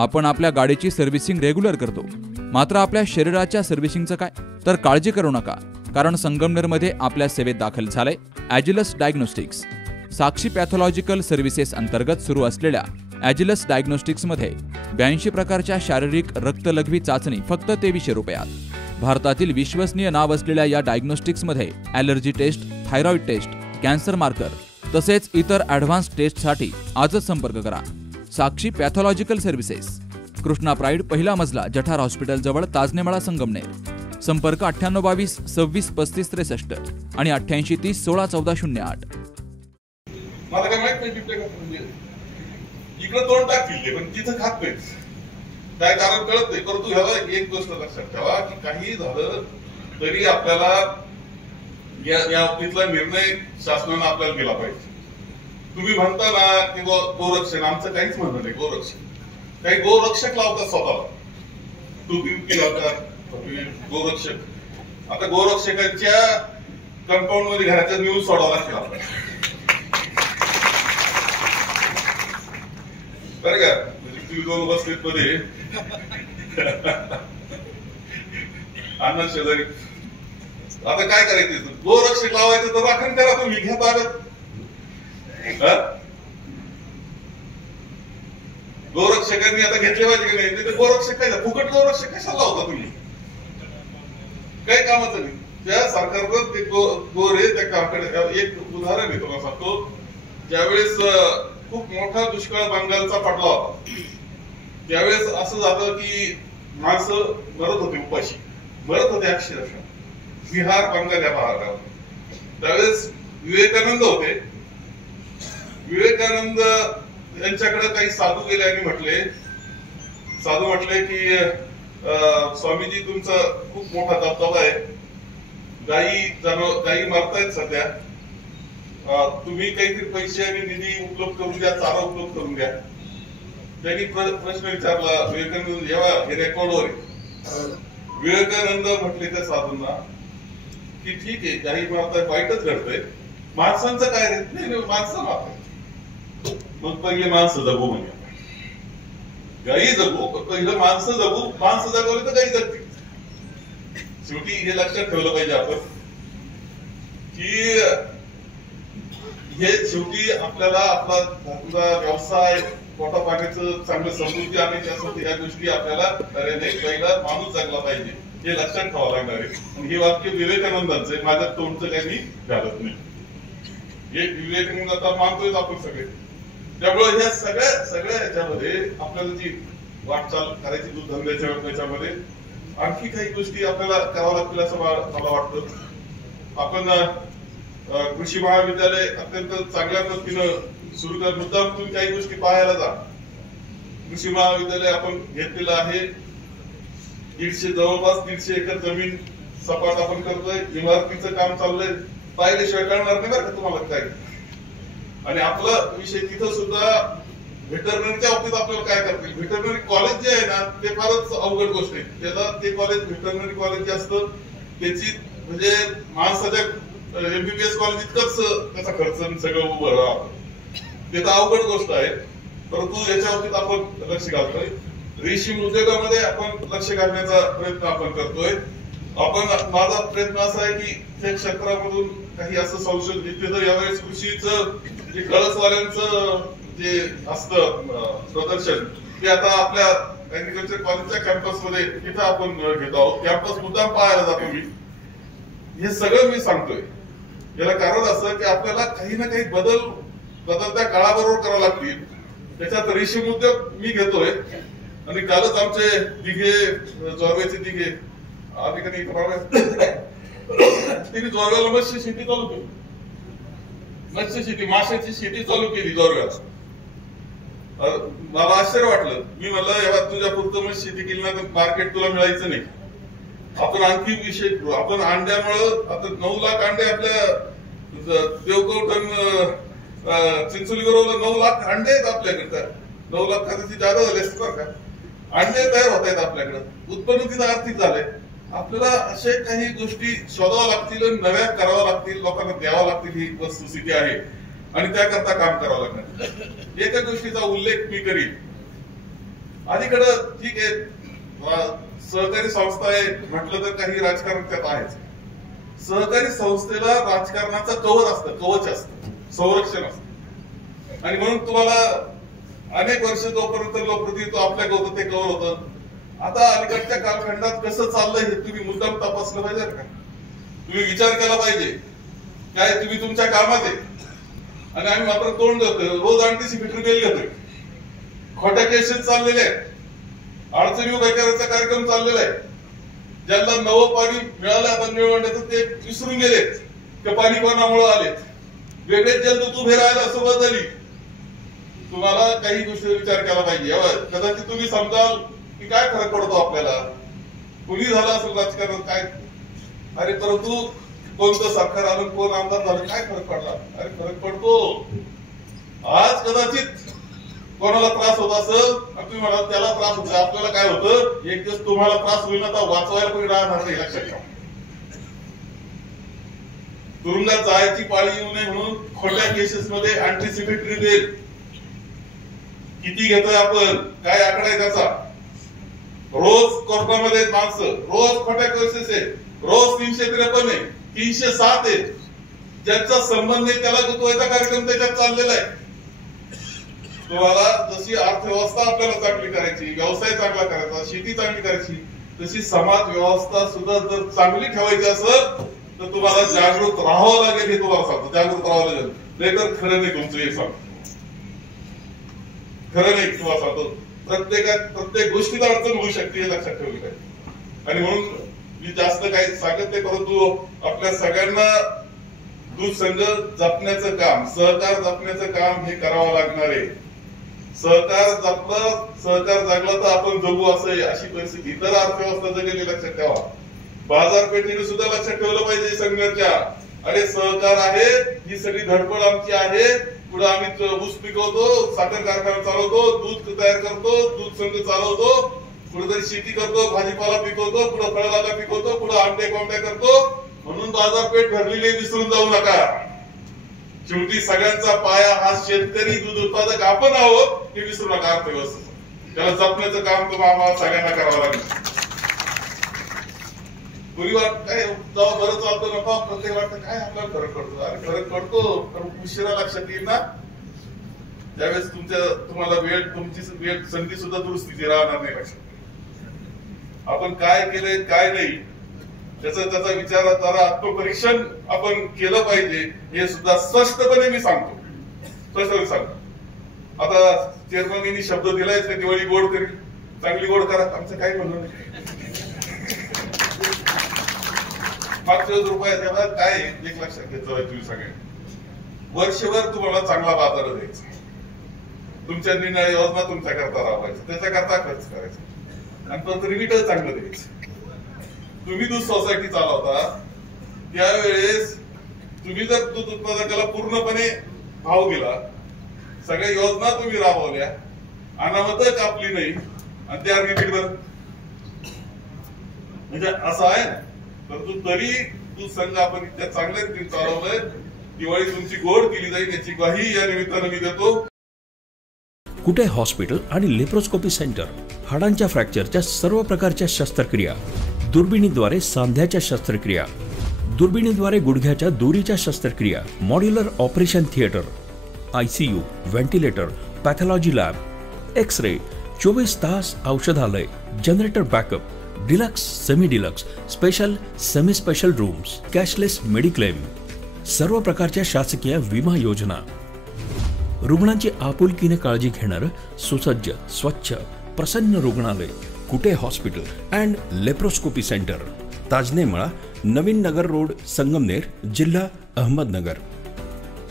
आपण आपल्या गाडीची सर्व्हिसिंग रेग्युलर करतो, मात्र आपल्या शरीराच्या सर्व्हिसिंगचं काय? तर काळजी करू नका, कारण संगमनेरमध्ये आपल्या सेवेत दाखल झालंय ॲजिलस डायग्नोस्टिक्स. साक्षी पॅथॉलॉजिकल सर्व्हिसेस अंतर्गत सुरू असलेल्या ॲजिलस डायग्नोस्टिक्समध्ये 82 प्रकारच्या शारीरिक रक्तलघवी चाचणी फक्त 2300 रुपयात. भारतातील विश्वसनीय नाव असलेल्या या डायग्नोस्टिक्समध्ये allergy test, thyroid test, cancer marker तसेच इतर ॲडव्हान्स टेस्टसाठी आजच संपर्क करा. Sakshi pathological services, Krishna pride, पहिला मजला, जठार हॉस्पिटल जवळ, ताजनेमाळा, संगमनेर. संपर्क 9822 26 35 63 आणि 88 30 16 14 08. मला काय माहित नाही तिकडे म्हणजे इकडे तोंड टाकतील पण तिथं खात नाही, काय कारण कळत नाही. परंतु ह्याला एक गोष्ट लक्षात ठेवा की काही झालं तरी आपल्याला या बाबतीतला निर्णय शासनानं आपल्याला दिला पाहिजे. तुम्ही म्हणता ना की गोरक्षण, आमचं काहीच म्हणणं नाही. गोरक्षण काही गोरक्षक लावतात स्वतःला, टोपी लावतात गोरक्षक. आता गोरक्षकांच्या कंपाऊंड मध्ये घराच्या न्यूज सोडावा लागतील आपल्याला, बरं का? म्हणजे तुम्ही दोन बसलेत मध्ये अण्णा शेजारी. आता काय करायचं? गोरक्षक लावायचं तर राखण करा तुम्ही, घ्या ताब्यात. गोरक्षकांनी आता घेतले पाहिजे की नाही? ते गोरक्षक काय फुकट गोरक्षक कशाला लावता तुम्ही? काही कामाचं नाही. त्या सरकारवर ते गोरे त्या कामाकडे. एक उदाहरण आहे तुम्हाला सांगतो. ज्यावेळेस खूप मोठा दुष्काळ बंगालचा पडला होता, त्यावेळेस असं झालं की माणसं मरत होते, उपाशी मरत होते अक्षरशः. बिहार, बंगाल या भागात त्यावेळेस विवेकानंद होते. विवेकानंद यांच्याकडे काही साधू गेले आणि साधू म्हटले की स्वामीजी, तुमचा खूप मोठा दबदबा आहे, गायी मरतायत सध्या, तुम्ही काहीतरी पैसे आणि निधी उपलब्ध करून द्या, चारा उपलब्ध करून द्या. त्यांनी प्रश्न विचारला विवेकानंद, जेव्हा हे रेकॉर्डवर आहे. विवेकानंद म्हटले त्या साधूंना की ठीक आहे, गायी मरताय, वाईटच घडतंय, माणसांचं काय रे? नाही, माणसं मारताय. मग पहिले माणसं जगू, म्हणजे गायी जगू, पहिलं माणसं जगू. माणसं जगवली तर गायी जगतील. शेवटी हे लक्षात ठेवलं पाहिजे आपण की हे शेवटी आपल्याला आपला व्यवसाय, पोटा पाण्याचं चांगलं समृद्धी आणायची असेल तर या गोष्टी आपल्याला अरे नाही, पहिला माणूस जगला पाहिजे हे लक्षात ठेवावं लागणार आहे. आणि हे वाक्य विवेकानंदांचं आहे, माझ्या तोंडचं काही घालत नाही. हे विवेकानंद आता मानतोय आपण सगळे. त्यामुळे ह्या सगळ्या ह्याच्यामध्ये आपल्याला जी वाटचाल करायची दूध धंद्याच्या त्याच्यामध्ये आणखी काही गोष्टी आपल्याला करावं लागतील असं मला वाटतं. आपण कृषी महाविद्यालय अत्यंत चांगल्या पद्धतीनं सुरू कर. मुद्दाम तुम्ही काही गोष्टी पाहायला जा. कृषी महाविद्यालय आपण घेतलेलं आहे. जवळपास 150 एकर जमीन सपाट आपण करतोय. इमारतीचं काम चाललंय. पाहिल्याशिवाय कळणार नाही बरं का तुम्हाला काय. आणि आपला विषय तिथं सुद्धा व्हेटरनरीच्या बाबतीत आपल्याला काय करतील. व्हेटरनरी कॉलेज जे आहे ना ते फारच अवघड गोष्ट आहे. त्याला ते कॉलेज, व्हेटरनरी कॉलेज जे असतं त्याची म्हणजे माणसाच्या एमबीबीएस कॉलेज इतकंच त्याचा खर्च सगळं उभं राहतं. ते तर अवघड गोष्ट आहे. परंतु याच्या बाबतीत आपण लक्ष घालतोय. रेशीम उद्योगामध्ये आपण लक्ष घालण्याचा प्रयत्न आपण करतोय. माझा प्रयत्न असा आहे की त्या क्षेत्रामधून काही असं संशोधन घेतलं. यावेळेस कृषीचं जे कळसवाल्यांचं जे असतं प्रदर्शन ते आता आपल्या ऍग्रिकल्चर कॉलेजच्या कॅम्पसमध्ये तिथं आपण घेत आहोत. कॅम्पस मुद्दाम पाहायला जातो मी. हे सगळं मी सांगतोय. याला कारण असं की आपल्याला काही ना काही बदलत्या काळाबरोबर करावं लागतील. त्याच्यात रेशीम उद्योग मी घेतोय. आणि कालच आमचे दिघे, जोरवेचे दिघे अधिकारी तिने जोरव्याला मत्स्य शेती चालू केली. मत्स्य शेती, माशाची शेती चालू केली जोरव्याला. मला आश्चर्य वाटलं. मी म्हणलं एव्हा तुझ्या पुरतं मत्स्य शेती केली ना तर मार्केट तुला मिळायचं नाही. आपण आणखी विषय करू. आपण अंड्यामुळं आता 9 लाख अंडे आपल्या देवकवठण चिंचोली बरोबर 9 लाख अंडे आहेत आपल्याकडे. 9 लाख खात्याची जागा झाली असते बरं का. अंडे तयार होत आहेत आपल्याकडे. उत्पन्न तिथं आर्थिक झालंय. आपल्याला अशा काही गोष्टी शोधाव्या लागतील, नव्या कराव्या लागतील, लोकांना द्यावा लागतील. ही वस्तुस्थिती आहे आणि त्याकरता काम करावं लागणार. एका गोष्टीचा उल्लेख मी करीन अलीकडं ठीक आहे, सहकारी संस्था आहे म्हटलं तर काही राजकारण त्यात आहेच. सहकारी संस्थेला राजकारणाचं कवर असतं, कवच असतं, संरक्षण असतं. आणि म्हणून तुम्हाला अनेक वर्ष जोपर्यंत लोकप्रतिनिधित्व आपल्याकडे होतं ते कवर होतं. आता अलीकडच्या कालखंडात कसं चाललंय हे तुम्ही मुद्दाम तपासलं पाहिजे का? तुम्ही विचार केला पाहिजे. काय तुम्ही तुमच्या कामात आहे आणि आम्ही मात्र तोंड देतोय, रोज अँटिसिपेटरी बेल घेतोय, खोट्या केसेस चाललेले आहेत, अडचणी उभ्या करायचा कार्यक्रम चाललेला आहे. ज्यांना नवं पाणी मिळालं आता निवडण्याचं ते विसरून गेलेत ते पाणी कोणामुळे आलेत. वेगळेच जलदूत उभे राहायला सुरुवात झाली. तुम्हाला काही गोष्टी विचार केला पाहिजे. कदाचित तुम्ही समजाल की काय फरक पडतो आपल्याला, कुणी झालं असेल राजकारणात काय, अरे परंतु कोणतं सरकार आलं, कोण आमदार झालं, काय फरक पडला? अरे फरक पडतो. आज कदाचित कोणाला त्रास होत असेल तुम्ही म्हणा त्याला त्रास होतो, आपल्याला काय होतं, एक दिवस तुम्हाला त्रास होईल ना, तर वाचवायला कोणी राहणार नाही. लक्षात ठेवा. तुरुंगात जायची पाळी येऊ नये म्हणून खोट्या केसेस मध्ये अँटिसिपेटरी बेल किती घेतोय आपण, काय आकडा आहे त्याचा? रोज कोर्टामध्ये माणसं, रोज खोट्या केसेस आहे, रोज 353 आहे, 307 आहे. ज्यांचा संबंध आहे त्याला गुंतवायचा कार्यक्रम त्याच्यात चाललेला आहे. तुम्हाला जशी अर्थव्यवस्था आपल्याला चांगली करायची, व्यवसाय चांगला करायचा, शेती चांगली करायची, तशी समाज व्यवस्था सुद्धा जर चांगली ठेवायची असेल तर तुम्हाला जागृत राहावं लागेल. हे तुम्हाला सांगतो, जागृत राहावं लागेल. नाहीतर खरं नाही तुमचं, हे सांगतो खरं नाही. तुम्हाला सांगतो प्रत्येक गोष्टीला अडचण होऊ शकते, हे लक्षात ठेवली पाहिजे. आणि म्हणून मी जास्त काही सांगत नाही, परंतु आपल्या सगळ्यांना दूधसंघ जपण्याचं काम, सहकार जपण्याचं काम हे करावं लागणार आहे. सहकार जपलं, सहकार जगलं तर आपण जगू, असं अशी परिस्थिती. तर अर्थव्यवस्था जगेली, लक्षात ठेवा. बाजारपेठेने सुद्धा लक्षात ठेवलं पाहिजे संघर्षच्या. अरे सहकार आहे, ही सगळी धडपड आमची आहे. पुढे आम्ही ऊस पिकवतो, साखर कारखाना चालवतो, दूध तयार करतो, दूध संघ चालवतो, कुठेतरी शेती करतो, भाजीपाला पिकवतो, पुढे फळबागा पिकवतो, पुढे आंबे कोंबड्या करतो. म्हणून बाजारपेठ भरलेली विसरून जाऊ नका. शेवटी सगळ्यांचा पाया हा शेतकरी, दूध उत्पादक आपण आहोत, हे विसरू नका. अर्थव्यवस्था त्याला जपण्याचं काम तुम्हाला आम्हाला सगळ्यांना करावं लागेल. पूर्वी वाट काय जेव्हा बरं चालतं नफा, प्रत्येक वाटतं काय आपल्याला फरक पडतो. अरे फरक पडतो, पण उशिरा लक्षात येईल ना. त्यावेळेस तुम्हाला तुमची वेळ, संधी सुद्धा दुरुस्तीची राहणार नाही. लक्षात आपण काय केलंय काय नाही त्याचा विचार, जरा आत्मपरीक्षण आपण केलं पाहिजे. हे सुद्धा स्पष्टपणे मी सांगतो, स्पष्टपणे सांगतो. आता चेअरमननी शब्द दिलाय ते दिवाळी गोड करी, चांगली गोड करा, आमचं काही म्हणणं नाही. मागच्या रुपये तेव्हा काय एक लक्षात घेतलं तुम्ही सगळे, वर्षभर तुम्हाला चांगला बाजार द्यायचा, तुमच्या निर्णय योजना तुमच्या करता राबवायचं, त्याच्या करता खर्च करायचा आणि तो रिमिट चांगलं द्यायचं. तुम्ही दूध सोसायटी चालवता त्यावेळेस तुम्ही जर दूध उत्पादकाला पूर्णपणे भाव दिला, सगळ्या योजना तुम्ही राबवल्या, अनामत कापली नाही आणि त्या रिमिटवर म्हणजे असं आहे ना. परंतु तरी दूध संघ आपण इतक्या चांगल्या रीतीने चालवलंय. दिवाळी तुमची गोड केली जाईल याची ग्वाही या निमित्तानं मी देतो. कुटे हॉस्पिटल आणि लेप्रोस्कोपी सेंटर, हाडांच्या फ्रॅक्चरच्या सर्व प्रकारच्या शस्त्रक्रिया, दुर्बिणीद्वारे सांध्याच्या शस्त्रक्रिया, दुर्बिणीद्वारे गुडघ्याच्या दोरीच्या शस्त्रक्रिया, modular operation theatre, ICU, ventilator, pathology lab, X-ray, 24 तास औषधालय, generator backup, deluxe, semi deluxe, special, semi special rooms, cashless mediclaim, सर्व प्रकारच्या शासकीय विमा योजना, रुग्णांची आपुलकीने काळजी घेणारं सुसज्ज, स्वच्छ, प्रसन्न रुग्णालय, Kute hospital and laparoscopy centre, Tajne मळा, नवीन नगर रोड, संगमनेर, जिल्हा अहमदनगर.